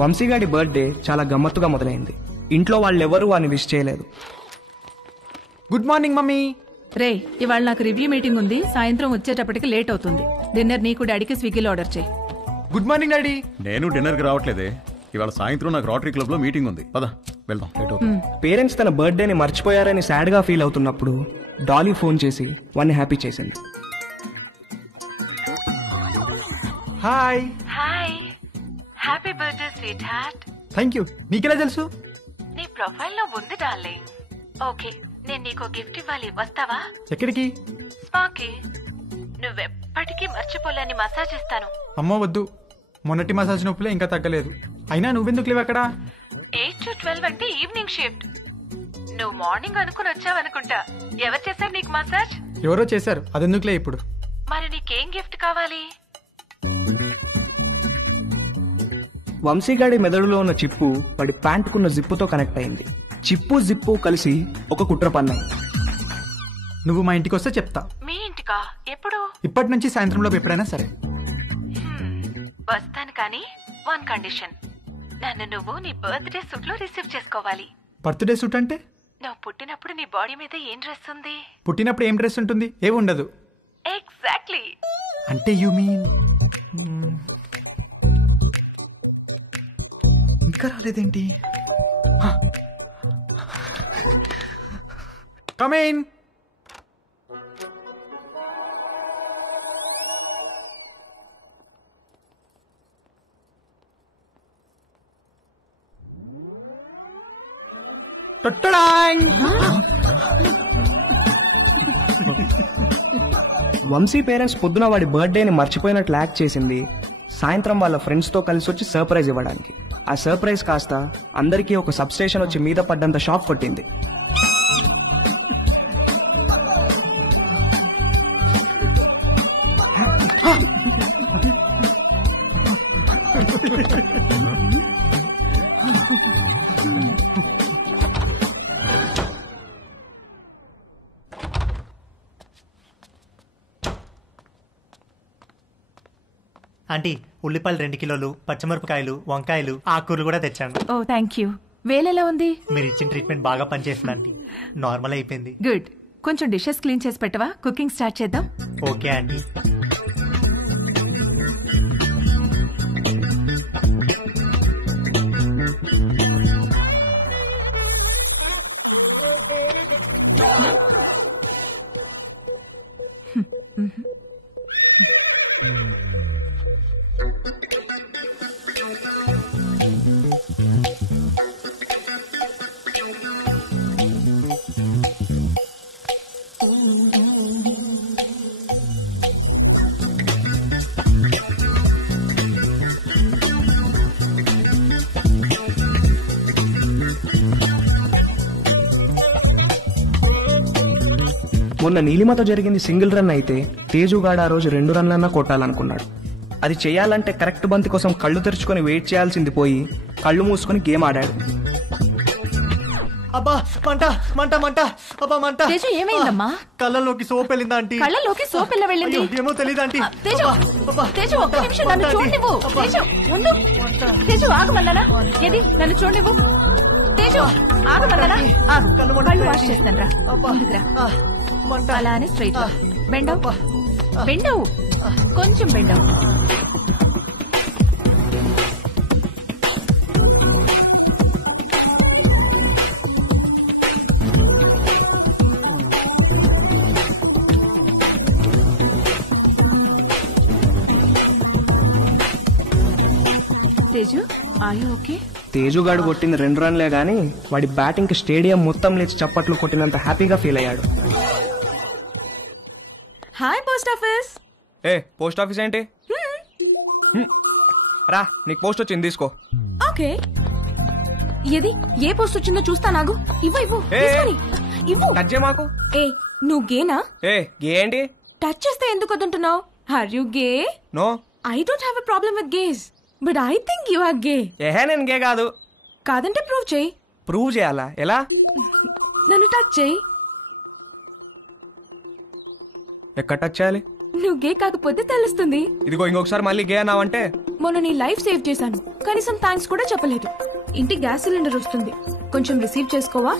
వంశీగాడి birthday చాలా గమ్మత్తుగా మొదలైంది. ఇంట్లో వాళ్ళెవరూ వాడిని విష్ చేయలేదు. Good morning mummy. రే, ఇవాళ నాకు రివ్యూ మీటింగ్ ఉంది. సాయంత్రం వచ్చేటప్పటికి లేట్ అవుతుంది. డిన్నర్ నీకు డాడీకి స్విగ్గీలో ఆర్డర్ చేయి. Good morning daddy. నేను డిన్నర్కి రావట్లేదే, ఇవాళ సాయంత్రం నాకు రోటరీ క్లబ్ లో మీటింగ్ ఉంది. పద వెళ్దాం, లేట్ అవుతుంది. పేరెంట్స్ తన బర్త్డేని మర్చిపోయారని సాడ్ గా ఫీల్ అవుతున్నప్పుడు డాలీ ఫోన్ చేసి వాడిని హ్యాపీ చేసింది. Hi. Hi, happy birthday sweet heart. Thank you. నీకెలా తెలుసు? నీ ప్రొఫైల్ లో ఉంది డార్లింగ్. ఓకే, నేను నీకు గిఫ్ట్ ఇవ్వాలి, వస్తావా? ఎక్కడికి? స్పాకి. నువ్వెప్పటికీ మర్చిపోలేని మసాజ్ ఇస్తాను. అమ్మో వద్దు, మొన్నటి మసాజ్ నొప్పులే ఇంకా తగ్గలేదు. అయినా నువ్వెందుకు లేవు అక్కడ? 8 to 12 అంటే ఈవినింగ్ షిఫ్ట్. నువ్వు మార్నింగ్ అనుకుని వచ్చావనుకుంటా. ఎవరు చేశారు నీకు మసాజ్? ఎవరో చేశారు, అదెందుకులే ఇప్పుడు. మరి నీకేం గిఫ్ట్ కావాలి? వంశీగాడి మెదడులో ఉన్న చిప్పు వాడి ప్యాంటుకున్న జిప్పుతో కనెక్ట్ అయింది. చిప్పు జిప్పు కలిసి ఒక కుట్ర పన్నాయి. నువ్వు మా ఇంటికి వస్తే చెప్తా. మీ ఇంటికా? ఎప్పుడు? ఇప్పటి నుంచి సాయంత్రంలోపు ఎప్పుడైనా సరే. వస్తాను, కానీ వన్ కండిషన్. నన్ను నువ్వు నీ బర్త్డే సూట్ లో రిసీవ్ చేసుకోవాలి. బర్త్డే సూట్ అంటే? నువ్వు పుట్టినప్పుడు నీ బాడీ మీద ఏం డ్రెస్ ఉంది? పుట్టినప్పుడు ఏం డ్రెస్ ఉంటుంది? ఏమి ఉండదు. ఎగ్జాక్ట్లీ. అంటే యు మీన్ ఇంకా రాలేదేంటి? Come in. వంశీ పేరెంట్స్ పొద్దున వాడి బర్త్డేని మర్చిపోయినట్లు యాక్ట్ చేసింది. సాయంత్రం వాళ్ళ ఫ్రెండ్స్ తో కలిసి వచ్చి సర్ప్రైజ్ ఇవ్వడానికి. ఆ సర్ప్రైజ్ కాస్త అందరికీ ఒక సబ్ స్టేషన్ వచ్చి మీద పడ్డంత షాక్ కొట్టింది. ఆంటీ, ఉల్లిపాయలు 2 కిలోలు, పచ్చిమిరపకాయలు, వంకాయలు, ఆకుకూరలు కూడా తెచ్చాను. ఓ థ్యాంక్ యూ. వేలెలా ఉంది? మీరు ఇచ్చిన ట్రీట్మెంట్ బాగా పనిచేస్తుంది ఆంటీ. నార్మల్ అయిపోయింది. గుడ్. కొంచెం డిషెస్ క్లీన్ చేసి పెట్టవా? కుకింగ్ స్టార్ట్ చేద్దాం. Okay aunty. మొన్న నీలిమతో జరిగింది సింగిల్ రన్ అయితే తేజుగాడు ఆ రోజు 2 రన్లన్నా కొట్టాలనుకున్నాడు. అది చేయాలంటే కరెక్ట్ బంతి కోసం కళ్ళు తెరుచుకొని వెయిట్ చేయాల్సింది పోయి కళ్ళు మూసుకొని గేమ్ ఆడాడు. అబ్బా మంట మంట మంట, అబ్బా మంట. తేజు ఏమైందమ్మా? కళ్ళలోకి సోప్ వెళ్ళిందా ఆంటీ? కళ్ళలోకి సోప్ ఎలా వెళ్ళింది? ఏమో తెలీదు ఆంటీ. తేజు, తేజు ఒక్క నిమిషం నన్ను చూడనివ్వు. తేజు ఉండు. తేజు ఆగమన్నానా? ఏది నన్ను చూడనివ్వు. తేజు ఆగమన్నానా? కళ్ళు వాష్ చేస్తాను రా. అలానే స్ట్రైట్ బెండవు, బెండవు, కొంచెం బెండవు. Teju, are you okay? తేజుగాడు కొట్టిన 2 రన్లే గాని వాడి బ్యాటింగ్ కి స్టేడియం మొత్తం లేచి చప్పట్లు కొట్టినంత హ్యాపీగా ఫీల్ అయ్యాడు. Hi post office. ఏ పోస్ట్ ఆఫీస్ ఏంటి? రా, నీకు పోస్ట్ వచ్చింది, తీసుకో. ఓకే. ఏది ఏ పోస్ట్ వచ్చిందో చూస్తా. నాగు ఇవ్వు ఇవ్వు ఇవ్వు. టచ్ చేయ మాకు. ఏ నువ్వు గేనా? ఏ గే ఏంటి? టచ్ చేస్తే ఎందుకు వద్దంటున్నావు? Are you gay? No, I don't have a problem with gays, but I think you are gay. ఏహే నేను గే కాదు. కాదంటే ప్రూవ్ చేయి. ప్రూవ్ చేయాలా? ఎలా? నన్ను టచ్ చేయి. ఎక్కడ టచ్ చేయాలి? నువ్వు గే కాకపోతే తెలుస్తుంది. ఇదిగో ఇంకొకసారి మళ్ళీ గే అన్నావంటే మొన్న నీ లైఫ్ సేవ్ చేశాను, కనీసం థ్యాంక్స్ కూడా చెప్పలేదు. ఇంటి గ్యాస్ సిలిండర్ వస్తుంది, కొంచెం రిసీవ్ చేసుకోవా?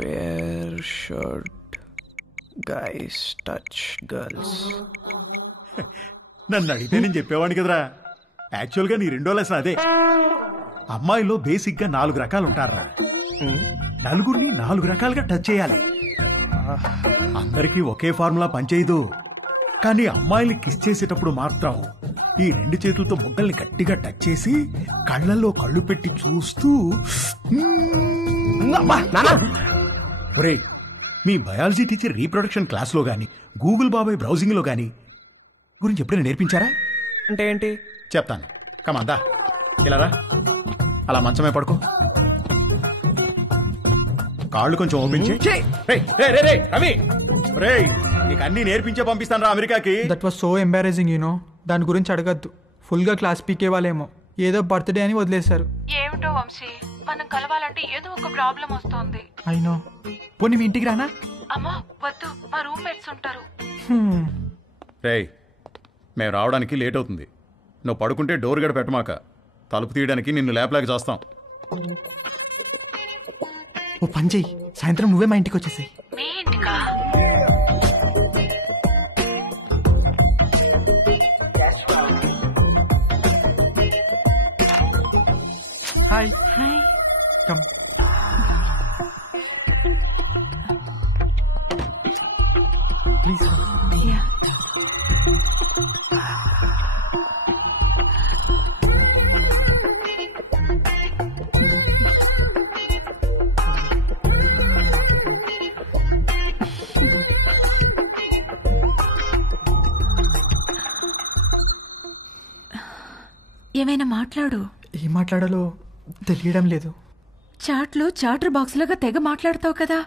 Where should guys touch girls? నన్ను అడిగితే నేను చెప్పేవాడిని కదరా. యాక్చువల్గా నీ రెండో లెసన్ అదే. అమ్మాయిలో బేసిక్ గా 4 రకాలు ఉంటారా. నలుగురిని 4 రకాలుగా టచ్ చేయాలి. అందరికీ ఒకే ఫార్ములా పనిచేయదు. కానీ అమ్మాయిని కిస్ చేసేటప్పుడు మాత్రం ఈ 2 చేతులతో మొగ్గల్ని గట్టిగా టచ్ చేసి కళ్ళల్లో కళ్ళు పెట్టి చూస్తూ ఒరే, మీ బయాలజీ టీచర్ రీప్రొడక్షన్ క్లాస్ లో గాని గూగుల్ బాబాయ్ బ్రౌజింగ్ లో గాని గురించి ఎప్పుడైనా నేర్పించారా? అంటే ఏంటి చెప్తాను. కమాందా ఇలా రా. అలా మంచమే పడుకో. కాళ్ళు కొంచెం ఓపెన్ చేయి. రవి రేయ్, నీకు అన్ని నేర్పించే పంపిస్తాను రా అమెరికాకి. That was so embarrassing you know. దాని గురించి అడగద్దు. ఫుల్ గా క్లాస్ పీకే వాళ్ళేమో ఏదో బర్త్డే అని వదిలేశారు. ఏమిటో వంశీ, మనం కలవాలంటే ఏదో ఒక ప్రాబ్లం వస్తోంది. అయినో. పోనీ మీ ఇంటికి రానా? అమ్మా వద్దు, మా రూమ్మేట్స్ ఉంటారు. రేయ్, మేము రావడానికి లేట్ అవుతుంది. నువ్వు పడుకుంటే డోర్ గడ పెట్టమాక. తలుపు తీయడానికి నిన్ను లేపలేక చేస్తాం. ఓ పని చెయ్యి, సాయంత్రం నువ్వే మా ఇంటికి వచ్చేసాయి. మీ ఇంటికా? Hi hi. Come. Please. Yeah. ఏమైనా మాట్లాడు. ఏం మాట్లాడాలో తెలియడం లేదు. చాట్లో చాటర్ బాక్స్ లాగా తెగ మాట్లాడతావు కదా.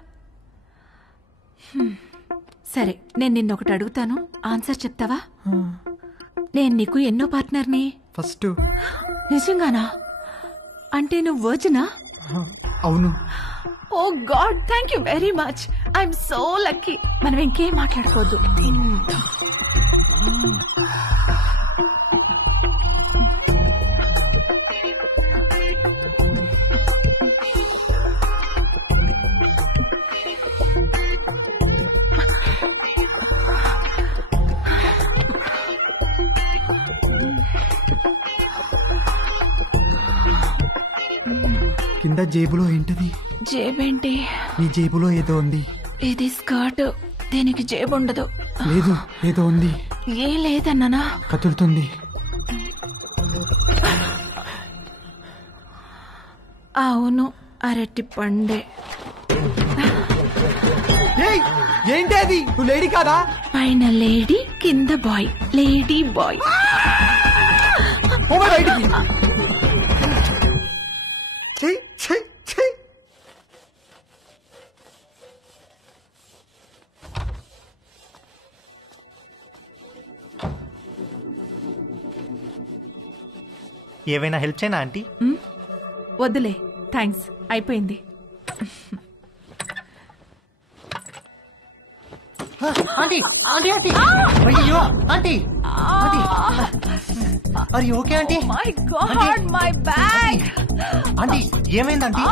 సరే, నేను నిన్నొకటి అడుగుతాను, ఆన్సర్ చెప్తావా? నేను నీకు ఎన్నో పార్ట్నర్ని? ఫస్ట్. నిజంగానా? అంటే నువ్వు వర్జినా? అవును. Oh God, thank you very much. I'm so lucky. మనం ఇంకేం మాట్లాడుకోవద్దు. కింద జేబులో ఏంటది? జేబేంటి? నీ జేబులో ఏదో ఉంది. ఇది స్కర్ట్, దీనికి జేబు ఉండదు. లేదు, ఏదో ఉంది. ఏ లేదన్నానా? కదులుతుంది. అవును, అరటి పండే. ఏంటి అది? నువ్వు లేడీ కాదా? పైన లేడీ, కింద బాయ్. Lady bye. బయటికి. ఏవైనా హెల్ప్ చేయనా ఆంటీ? వద్దులే, థ్యాంక్స్, అయిపోయింది. ఆంటీ ఆంటీ ఆంటీ అయ్యో ఆంటీ ఆంటీ అరే okay aunty? My God, my bag. Aunty ఏమైంది ఆంటీ?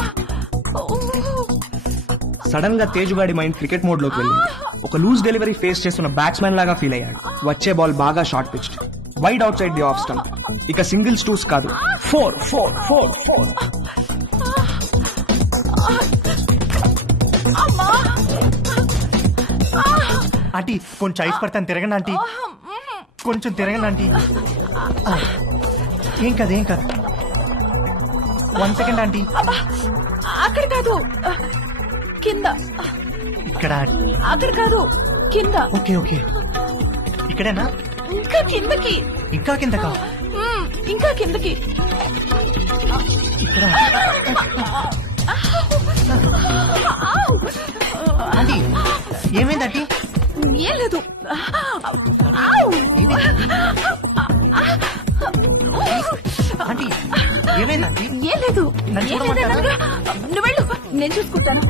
సడన్ గా తేజుగాడి మైండ్ క్రికెట్ మోడ్ లోకి వెళ్ళింది. ఒక లూజ్ డెలివరీ ఫేస్ చేస్తున్న బ్యాట్స్మెన్ లాగా ఫీల్ అయ్యాడు. వచ్చే బాల్ బాగా short pitched, wide out side the off stump. ఇక సింగిల్స్ టూస్ కాదు, 4 4 4 4. ఆంటీ కొంచెం ఐస్ పడతాను, తిరగండి ఆంటీ. కొంచెం తిరగండి ఆంటీ. ఏం కాదు ఏం కాదు. 1 సెకండ్ ఆంటీ. అక్కడ కాదు, కింద. ఇక్కడ. అక్కడ కాదు, కింద. ఓకే ఓకే, ఇక్కడేనా? ఇంకా కిందకి. ఇంకా కిందకా? ఇంకా కిందకి. ఆంటీ ఏమైందంటీ? ఏం లేదు. ఆంటీ ఏమైందంటీ? ఏం లేదు. నన్ను చూడమంటారా? నువ్వు వెళ్ళు, నేను చూసుకుంటాను.